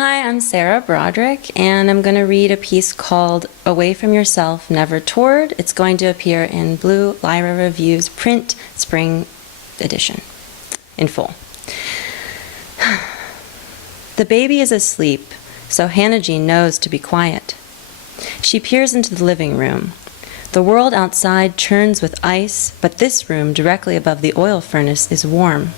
Hi, I'm Sarah Broderick, and I'm going to read a piece called Away from Yourself, Never Toward. It's going to appear in Blue Lyra Review's print spring edition in full. The baby is asleep, so Hannah Jean knows to be quiet. She peers into the living room. The world outside churns with ice, but this room, directly above the oil furnace, is warm.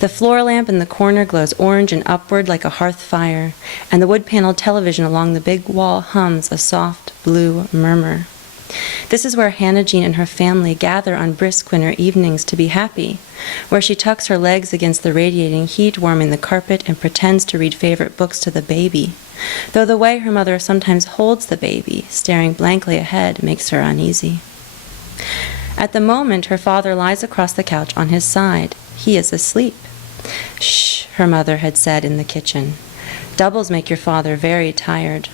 The floor lamp in the corner glows orange and upward like a hearth fire, and the wood-paneled television along the big wall hums a soft blue murmur. This is where Hannah Jean and her family gather on brisk winter evenings to be happy, where she tucks her legs against the radiating heat, warming the carpet, and pretends to read favorite books to the baby, though the way her mother sometimes holds the baby, staring blankly ahead, makes her uneasy. At the moment, her father lies across the couch on his side. He is asleep. "Shh," her mother had said in the kitchen. "Doubles make your father very tired."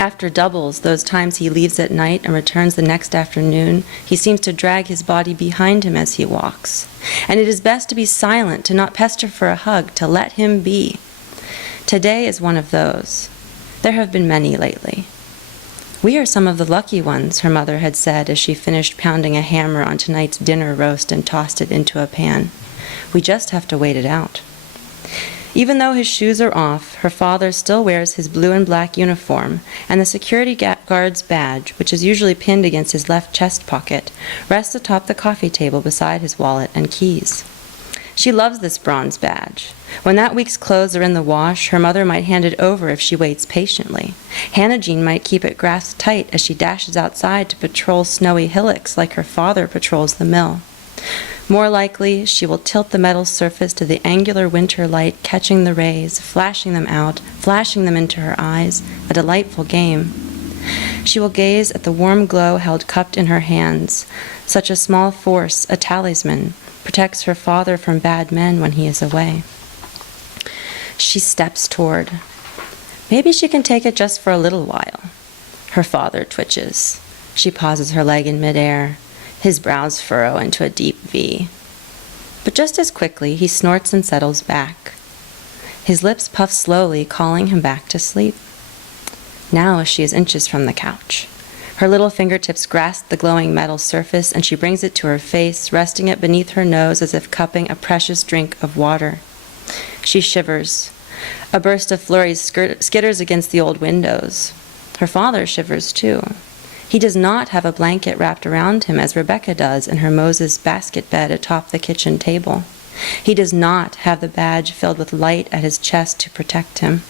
After doubles, those times he leaves at night and returns the next afternoon, he seems to drag his body behind him as he walks. And it is best to be silent, to not pester for a hug, to let him be. Today is one of those. There have been many lately. "We are some of the lucky ones," her mother had said as she finished pounding a hammer on tonight's dinner roast and tossed it into a pan. "We just have to wait it out." Even though his shoes are off, her father still wears his blue and black uniform, and the security guard's badge, which is usually pinned against his left chest pocket, rests atop the coffee table beside his wallet and keys. She loves this bronze badge. When that week's clothes are in the wash, her mother might hand it over if she waits patiently. Hannah Jean might keep it grasped tight as she dashes outside to patrol snowy hillocks like her father patrols the mill. More likely, she will tilt the metal surface to the angular winter light, catching the rays, flashing them out, flashing them into her eyes, a delightful game. She will gaze at the warm glow held cupped in her hands. Such a small force, a talisman, protects her father from bad men when he is away. She steps toward. Maybe she can take it just for a little while. Her father twitches. She pauses her leg in midair. His brows furrow into a deep V. But just as quickly, he snorts and settles back. His lips puff slowly, calling him back to sleep. Now she is inches from the couch. Her little fingertips grasp the glowing metal surface, and she brings it to her face, resting it beneath her nose as if cupping a precious drink of water. She shivers. A burst of flurries skitters against the old windows. Her father shivers too. He does not have a blanket wrapped around him as Rebecca does in her Moses basket bed atop the kitchen table. He does not have the badge filled with light at his chest to protect him.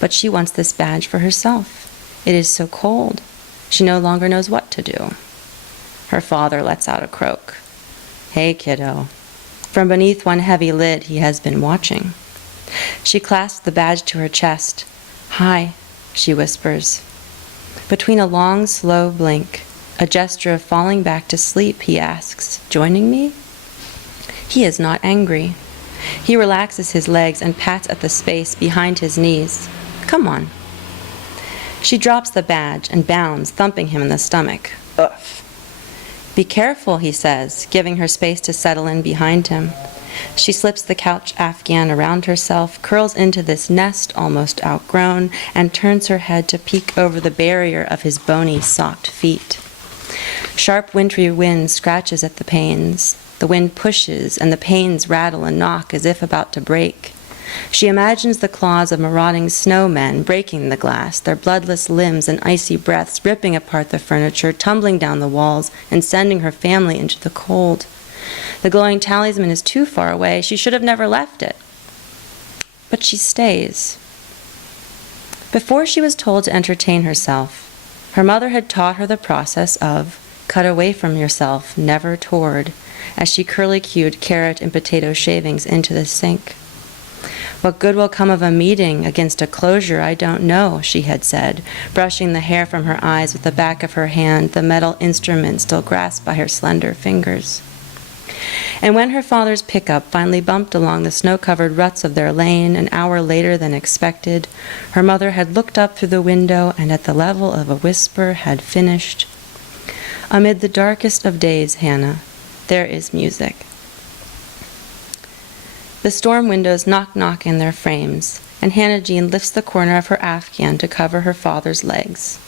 But she wants this badge for herself. It is so cold. She no longer knows what to do. Her father lets out a croak. "Hey, kiddo." From beneath one heavy lid, he has been watching. She clasps the badge to her chest. "Hi," she whispers. Between a long, slow blink, a gesture of falling back to sleep, he asks, "Joining me?" He is not angry. He relaxes his legs and pats at the space behind his knees. "Come on." She drops the badge and bounds, thumping him in the stomach. "Ugh." "Be careful," he says, giving her space to settle in behind him. She slips the couch afghan around herself, curls into this nest almost outgrown, and turns her head to peek over the barrier of his bony, socked feet. Sharp wintry wind scratches at the panes. The wind pushes, and the panes rattle and knock as if about to break. She imagines the claws of marauding snowmen breaking the glass, their bloodless limbs and icy breaths ripping apart the furniture, tumbling down the walls, and sending her family into the cold. The glowing talisman is too far away. She should have never left it. But she stays. Before she was told to entertain herself, her mother had taught her the process of cut away from yourself, never toward, as she curly-cued carrot and potato shavings into the sink. "What good will come of a meeting against a closure, I don't know," she had said, brushing the hair from her eyes with the back of her hand, the metal instrument still grasped by her slender fingers. And when her father's pickup finally bumped along the snow-covered ruts of their lane an hour later than expected, her mother had looked up through the window and at the level of a whisper had finished, "Amid the darkest of days, Hannah, there is music." The storm windows knock-knock in their frames. and Hannah Jean lifts the corner of her afghan to cover her father's legs.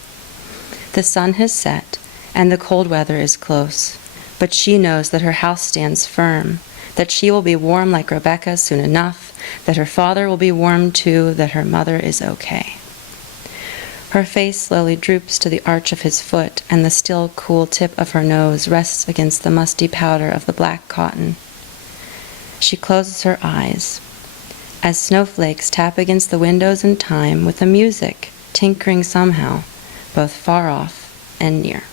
The sun has set, and the cold weather is close, but she knows that her house stands firm, that she will be warm like Rebecca soon enough, that her father will be warm too, that her mother is okay. Her face slowly droops to the arch of his foot, and the still cool tip of her nose rests against the musty powder of the black cotton. She closes her eyes, as snowflakes tap against the windows in time with the music, tinkering somehow, both far off and near.